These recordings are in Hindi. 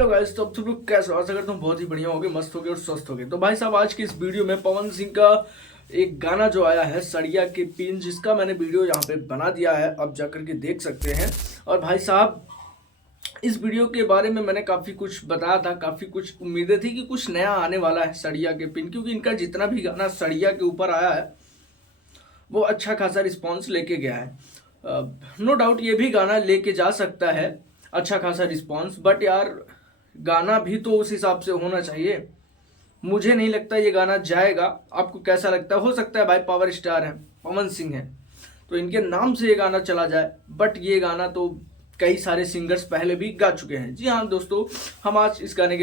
हेलो गाइस, तो अब तुम लोग कैसे हो? आशा करता हूँ बहुत ही बढ़िया होगे, मस्त होगे और स्वस्थ होगे। तो भाई साहब, आज की इस वीडियो में पवन सिंह का एक गाना जो आया है सड़िया के पिन, जिसका मैंने वीडियो यहाँ पे बना दिया है, अब जाकर के देख सकते हैं। और भाई साहब, इस वीडियो के बारे में मैंने काफ़ी कुछ बताया था, काफ़ी कुछ उम्मीदें थी कि कुछ नया आने वाला है सड़िया के पिन, क्योंकि इनका जितना भी गाना सड़िया के ऊपर आया है वो अच्छा खासा रिस्पॉन्स लेके गया है। नो डाउट ये भी गाना लेके जा सकता है अच्छा खासा रिस्पॉन्स, बट यार गाना भी तो उस हिसाब से होना चाहिए। मुझे नहीं लगता ये गाना जाएगा। आपको कैसा लगता है? हो सकता है भाई पावर स्टार है, पवन सिंह है, तो इनके नाम से ये गाना चला जाए, बट ये गाना तो कई सारे सिंगर्स पहले भी गा चुके हैं। जी हाँ दोस्तों, हम आज इस गाने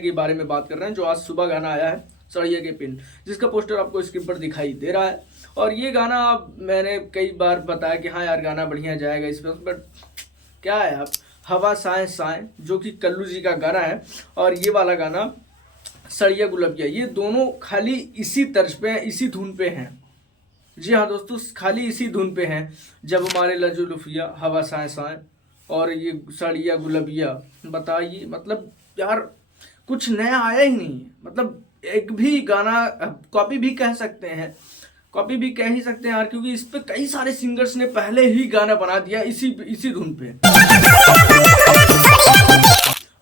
के बारे में बात कर रहे हैं, जो आज सुबह गाना आया है सड़िया के पिन, जिसका पोस्टर आपको स्क्रीन पर दिखाई दे रहा है। और ये गाना मैंने कई बार बताया कि हाँ यार गाना बढ़िया जाएगा इस पर, बट क्या है आप, हवा साए साए जो कि कल्लू जी का गाना है, और ये वाला गाना सड़िया गुलबिया, ये दोनों खाली इसी तर्ज पे हैं, इसी धुन पे हैं। जी हाँ दोस्तों, खाली इसी धुन पे हैं। जब हमारे लजो लुफिया, हवा साए साए और ये सड़िया गुलबिया, बताइए मतलब यार कुछ नया आया ही नहीं है। मतलब एक भी गाना कॉपी भी कह सकते हैं, कॉपी भी कह ही सकते हैं यार, क्योंकि इस पे कई सारे सिंगर्स ने पहले ही गाना बना दिया इसी धुन पे।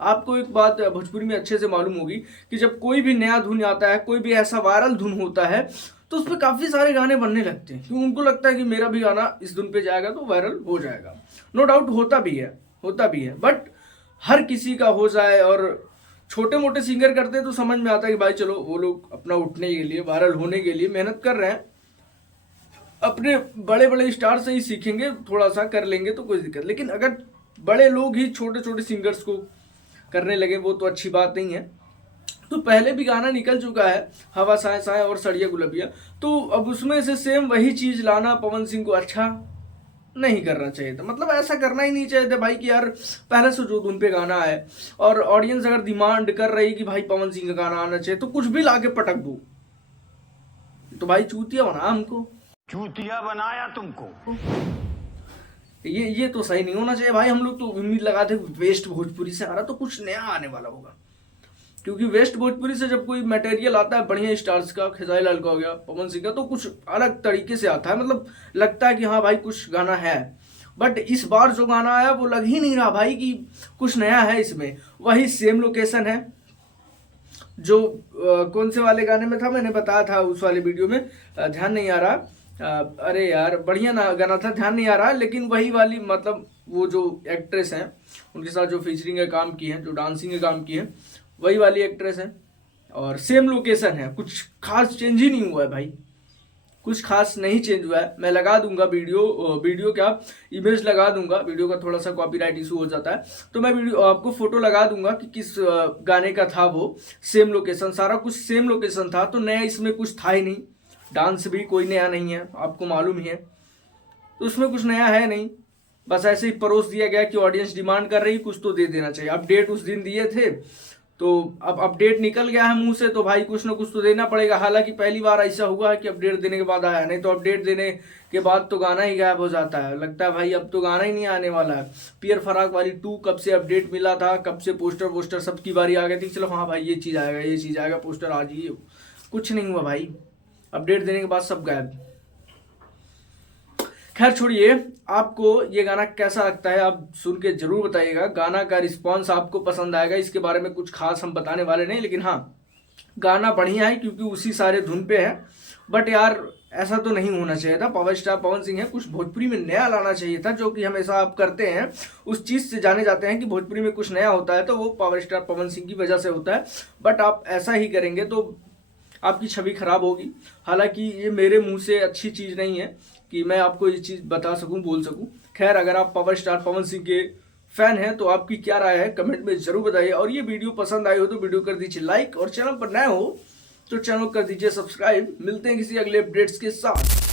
आपको एक बात भोजपुरी में अच्छे से मालूम होगी कि जब कोई भी नया धुन आता है, कोई भी ऐसा वायरल धुन होता है, तो उस पर काफ़ी सारे गाने बनने लगते हैं, क्योंकि उनको लगता है कि मेरा भी गाना इस धुन पे जाएगा तो वायरल हो जाएगा। नो डाउट होता भी है, बट हर किसी का हो जाए, और छोटे मोटे सिंगर करते हैं तो समझ में आता है कि भाई चलो वो लोग अपना उठने के लिए, वायरल होने के लिए मेहनत कर रहे हैं, अपने बड़े बड़े स्टार से ही सीखेंगे, थोड़ा सा कर लेंगे तो कोई दिक्कत। लेकिन अगर बड़े लोग ही छोटे छोटे सिंगर्स को करने लगे, वो तो अच्छी बात नहीं है। तो पहले भी गाना निकल चुका है हवा साए साए और सड़िया गुलबिया, तो अब उसमें से सेम वही चीज़ लाना पवन सिंह को अच्छा नहीं करना चाहिए था। मतलब ऐसा करना ही नहीं चाहिए था भाई कि यार पहले से जो धुन पे गाना है, और ऑडियंस अगर डिमांड कर रही कि भाई पवन सिंह का गाना आना चाहिए, तो कुछ भी लाके पटक दो। तो भाई चूतिया बना हमको, चूतिया बनाया तुमको। ये तो सही नहीं होना चाहिए भाई। हम लोग तो उम्मीद लगाते वेस्ट भोजपुरी से आ रहा तो कुछ नया आने वाला होगा, क्योंकि वेस्ट भोजपुरी से जब कोई मटेरियल आता है बढ़िया स्टार्स का, खेसारी लाल का हो गया, पवन सिंह का, तो कुछ अलग तरीके से आता है। मतलब लगता है कि हाँ भाई कुछ गाना है। बट इस बार जो गाना आया वो लग ही नहीं रहा भाई कि कुछ नया है इसमें। वही सेम लोकेशन है जो कौन से वाले गाने में था, मैंने बताया था उस वाले वीडियो में, ध्यान नहीं आ रहा। अरे यार बढ़िया ना गाना था, ध्यान नहीं आ रहा, लेकिन वही वाली, मतलब वो जो एक्ट्रेस हैं उनके साथ जो फीचरिंग का काम की है, जो डांसिंग का काम की है, वही वाली एक्ट्रेस है, और सेम लोकेशन है। कुछ खास चेंज ही नहीं हुआ है भाई, कुछ खास नहीं चेंज हुआ है। मैं लगा दूंगा वीडियो क्या इमेज लगा दूंगा, वीडियो का थोड़ा सा कॉपीराइट इशू हो जाता है, तो मैं वीडियो आपको फोटो लगा दूंगा कि किस गाने का था वो। सेम लोकेशन, सारा कुछ सेम लोकेशन था, तो नया इसमें कुछ था ही नहीं। डांस भी कोई नया नहीं है, आपको मालूम ही है, तो उसमें कुछ नया है नहीं। बस ऐसे ही परोस दिया गया कि ऑडियंस डिमांड कर रही, कुछ तो दे देना चाहिए। अपडेट उस दिन दिए थे, तो अब अपडेट निकल गया है मुंह से, तो भाई कुछ ना कुछ तो देना पड़ेगा। हालांकि पहली बार ऐसा हुआ है कि अपडेट देने के बाद आया, नहीं तो अपडेट देने के बाद तो गाना ही गायब हो जाता है। लगता है भाई अब तो गाना ही नहीं आने वाला है। पियर फराक वाली 2 कब से अपडेट मिला था, कब से पोस्टर सबकी बारी आ गई थी, चलो हाँ भाई ये चीज़ आएगा, पोस्टर आज ही, कुछ नहीं हुआ भाई। अपडेट देने के बाद सब गायब। खैर छोड़िए, आपको ये गाना कैसा लगता है आप सुन के जरूर बताइएगा। गाना का रिस्पांस आपको पसंद आएगा, इसके बारे में कुछ खास हम बताने वाले नहीं, लेकिन हाँ गाना बढ़िया है क्योंकि उसी सारे धुन पे है। बट यार ऐसा तो नहीं होना चाहिए था। पावर स्टार पवन सिंह है, कुछ भोजपुरी में नया लाना चाहिए था, जो कि हमेशा आप करते हैं। उस चीज़ से जाने जाते हैं कि भोजपुरी में कुछ नया होता है तो वो पावर स्टार पवन सिंह की वजह से होता है। बट आप ऐसा ही करेंगे तो आपकी छवि खराब होगी। हालांकि ये मेरे मुंह से अच्छी चीज़ नहीं है कि मैं आपको ये चीज़ बता सकूं, बोल सकूं। खैर, अगर आप पावर स्टार पवन सिंह के फैन हैं तो आपकी क्या राय है कमेंट में जरूर बताइए। और ये वीडियो पसंद आई हो तो वीडियो कर दीजिए लाइक, और चैनल पर नए हो तो चैनल कर दीजिए सब्सक्राइब। मिलते हैं किसी अगले अपडेट्स के साथ।